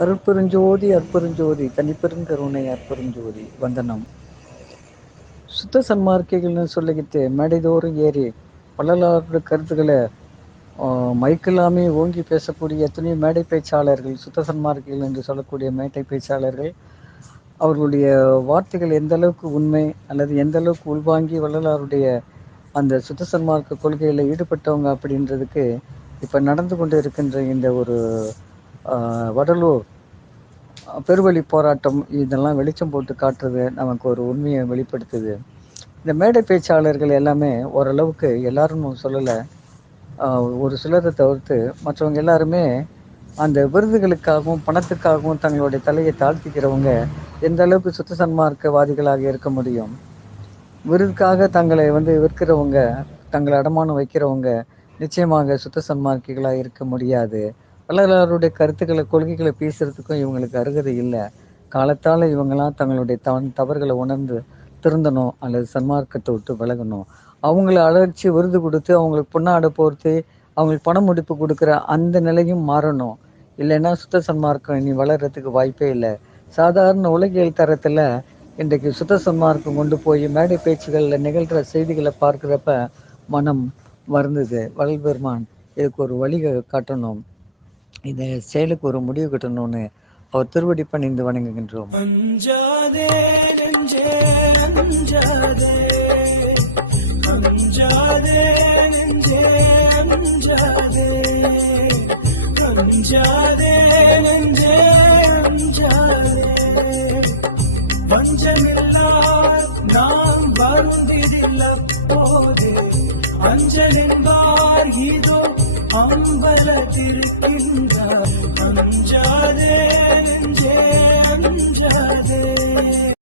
அருட்பெருஞ்சோதி அற்பெருஞ்சோதி தனிப்பெருங்கருணை அற்பெருஞ்சோதி வந்தனம். சுத்த சன்மார்க்கைகள்னு சொல்லிக்கிட்டு மேடைதோறும் ஏறி வள்ளலாரோட கருத்துக்களை மைக்கெல்லாமே ஓங்கி பேசக்கூடிய எத்தனையோ மேடை பேச்சாளர்கள் சுத்த சன்மார்க்கைகள் என்று சொல்லக்கூடிய மேடை பேச்சாளர்கள் அவர்களுடைய வார்த்தைகள் எந்த அளவுக்கு உண்மை அல்லது எந்த அளவுக்கு உள்வாங்கி வள்ளலாருடைய அந்த சுத்த சன்மார்க்க கொள்கையில் ஈடுபட்டவங்க அப்படின்றதுக்கு இப்போ நடந்து கொண்டு இருக்கின்ற இந்த ஒரு வடலூர். பெருவழி போராட்டம் இதெல்லாம் வெளிச்சம் போட்டு காட்டுறது நமக்கு ஒரு உண்மையை வெளிப்படுத்துது. இந்த மேடை பேச்சாளர்கள் எல்லாமே ஓரளவுக்கு எல்லாரும் சொல்லலை. ஒரு சிலரை தவிர்த்து மற்றவங்க எல்லாருமே அந்த விருதுகளுக்காகவும் பணத்துக்காகவும் தங்களுடைய தலையை தாழ்த்திக்கிறவங்க எந்த அளவுக்கு சுத்த சன்மார்க்கவாதிகளாக இருக்க முடியும்? விருதுக்காக தங்களை வந்து விற்கிறவங்க தங்களை அடமானம் வைக்கிறவங்க நிச்சயமாக சுத்த சன்மார்க்கிகளாக இருக்க முடியாது. வள்ளலாருடைய கருத்துக்களை கொள்கைகளை பேசுறதுக்கும் இவங்களுக்கு அருகதை இல்லை. காலத்தால் இவங்கெல்லாம் தங்களுடைய தவன் தவறுகளை உணர்ந்து திருந்தணும் அல்லது சன்மார்க்கத்தை விட்டு விலகணும். அவங்கள அழைச்சி விருது கொடுத்து அவங்களுக்கு பொன்னாடை போர்த்து அவங்களுக்கு பணம் முடிப்பு கொடுக்குற அந்த நிலையும் மாறணும். இல்லைன்னா சுத்த சன்மார்க்கம் இனி வளர்கிறதுக்கு வாய்ப்பே இல்லை. சாதாரண உலகியல் தரத்தில் இன்றைக்கு சுத்த சன்மார்க்கம் கொண்டு போய் மேடை பேச்சுகளில் நிகழ்கிற செய்திகளை பார்க்குறப்ப மனம் வருந்தது. வள்ளல் இதுக்கு ஒரு வழி காட்டணும். இந்த செயலுக்கு ஒரு முடிவு கட்டணும்னு அவர் திருவடி பணிந்து வணங்குகின்றோம். வஞ்சமில்லார் நாம் வருந்திடில்ல போது. அஞ்சலின்பார் இதோ அம்பலத்திருக்கின்றார். அஞ்சாதே அஞ்சாதே